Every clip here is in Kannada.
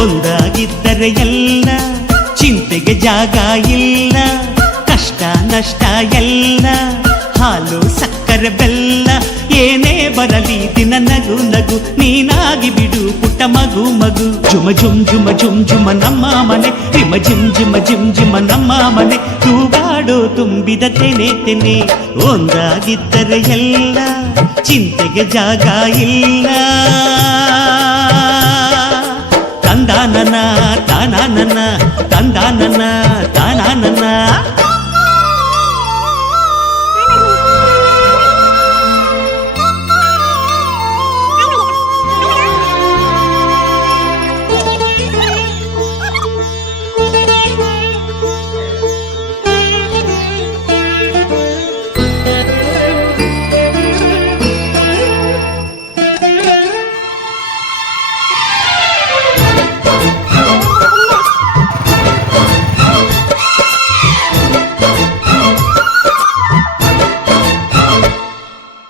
ಒಂದಾಗಿದ್ದರೆ ಎಲ್ಲ ಚಿಂತೆಗೆ ಜಾಗ ಇಲ್ಲ, ಕಷ್ಟ ನಷ್ಟ ಎಲ್ಲ ಹಾಲು ಸಕ್ಕರೆ ಬೆಲ್ಲ ಏನೇ ಬರಲಿ ದಿನ ನಗು ನಗು ನೀನಾಗಿ ಬಿಡು ಪುಟ್ಟ ಮಗು ಮಗು. ಜುಮ ಜುಮ್ ಜುಮ ಜುಮ್ ಜುಮ ನಮ್ಮ ಮನೆ, ರಿಮ ಜಿಮ್ ಜಿಮ ಜಿಮ್ ಜಿಮ ನಮ್ಮ ಮನೆ, ತೂಗಾಡೋ ತುಂಬಿದ ತೆನೆ ತೆನೆ. ಒಂದಾಗಿದ್ದರೆ ಎಲ್ಲ ಚಿಂತೆಗೆ ಜಾಗ ಇಲ್ಲ. ತಂದಾನನ ತಾನಾನನ ತಂದಾನನ ತಾನಾನನ.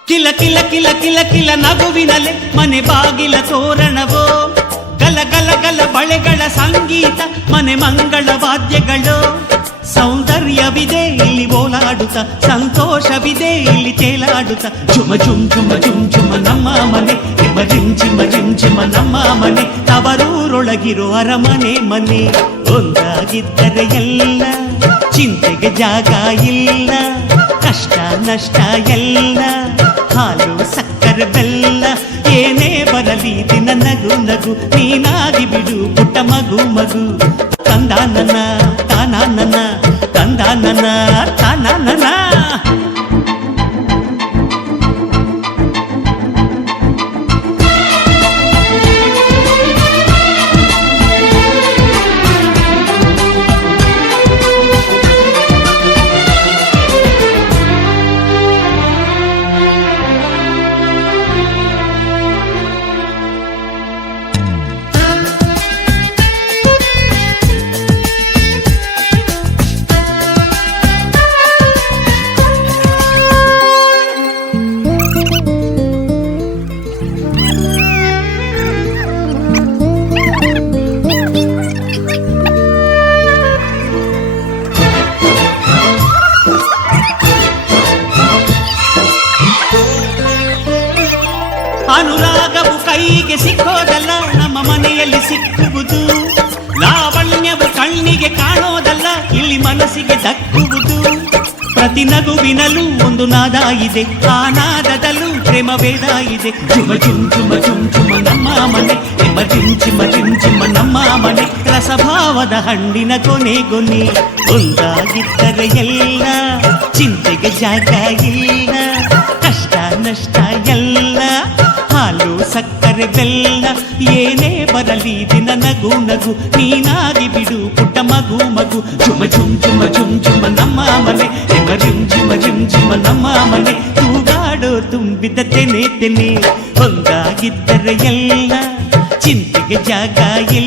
ಕಿಲ ಕಿಲ ಕಿಲ ಕಿಲ ಕಿಲ ನಗುವಿನಲೆ ಮನೆ ಬಾಗಿಲ ತೋರಣವೋ, ಗಲ ಗಲ ಗಲ ಬಳೆಗಳ ಸಂಗೀತ ಮನೆ ಮಂಗಳ ವಾದ್ಯಗಳು. ಸೌಂದರ್ಯವಿದೆ ಇಲ್ಲಿ ಓಲಾಡುತ್ತ, ಸಂತೋಷವಿದೆ ಇಲ್ಲಿ ತೇಲಾಡುತ್ತ. ಜುಮ ಜುಮ್ ಜುಮ ಜುಮ್ ಜುಮ ನಮ್ಮ ಮನೆ, ರಿಮ ರಿಮ್ ಜಿಮ ರಿಮ್ ಜಿಮ ನಮ್ಮ ಮನೆ, ತವರೂರೊಳಗಿರೋ ಅರಮನೆ ಮನೆ. ಒಂದಾಗಿದ್ದರೆ ಎಲ್ಲ ಚಿಂತೆಗೆ ಜಾಗ ಇಲ್ಲ, ಕಷ್ಟ ನಷ್ಟ ಎಲ್ಲ ಹಾಲು ಸಕ್ಕರೆ ಬೆಲ್ಲ ಏನೇ ಬರಲಿ ದಿನ ನಗು ನಗು ನೀನಾಗಿ ಬಿಡು ಪುಟ್ಟ ಮಗು ಮಗು. ತಂದಾನನ ತಾನಾನನ ತಂದಾನನ ತಾನಾನನ. ಅನುರಾಗವು ಕೈಗೆ ಸಿಕ್ಕೋದಲ್ಲ, ನಮ್ಮ ಮನೆಯಲ್ಲಿ ಸಿಕ್ಕುವುದು. ಲಾವಣ್ಯವು ಕಣ್ಣಿಗೆ ಕಾಣೋದಲ್ಲ, ಇಲ್ಲಿ ಮನಸ್ಸಿಗೆ ದಕ್ಕುವುದು. ಪ್ರತಿ ನಗುವಿನಲ್ಲೂ ಒಂದು ನಾದ ಇದೆ, ಆ ನಾದದಲ್ಲೂ ಪ್ರೇಮ ವೇದ ಇದೆ. ಜುಮ ಜುಮ್ ಜುಮ ಜುಮ್ ಜುಮ ನಮ್ಮ ಮನೆ, ರಿಮ ಜಿಮ್ ಜಿಮ ಜಿಮ್ ಜಿಮ ನಮ್ಮ ಮನೆ, ರಸಭಾವದ ಹಣ್ಣಿನ ಕೊನೆ ಕೊನೆ. ಒಂದಾಗಿದ್ದರೆ ಎಲ್ಲ ಚಿಂತೆಗೆ ಜಾಗ ಇಲ್ಲ, ಕಷ್ಟ ನಷ್ಟ ಎಲ್ಲ ಹಾಲು ಸಕ್ಕರೆ ಬೆಲ್ಲ ಏನೇ ಬರಲಿ ದಿನ ನಗು ನಗು ನೀನಾಗಿ ಬಿಡು ಪುಟ್ಟ ಮಗು ಮಗು. ಜುಮ ಜುಮ್ ಜುಮ ಜುಮ್ ಜುಮ ನಮ್ಮ ಮನೆ, ರಿಮ ರಿಮ್ ಜಿಮ ರಿಮ್ ಜಿಮ ನಮ್ಮ ಮನೆ, ತೂಗಾಡೋ ತುಂಬಿದ ತೆನೆ ತೆನೆ. ಒಂದಾಗಿದ್ದರೆ ಎಲ್ಲ ಚಿಂತೆಗೆ ಜಾಗ ಇಲ್ಲ.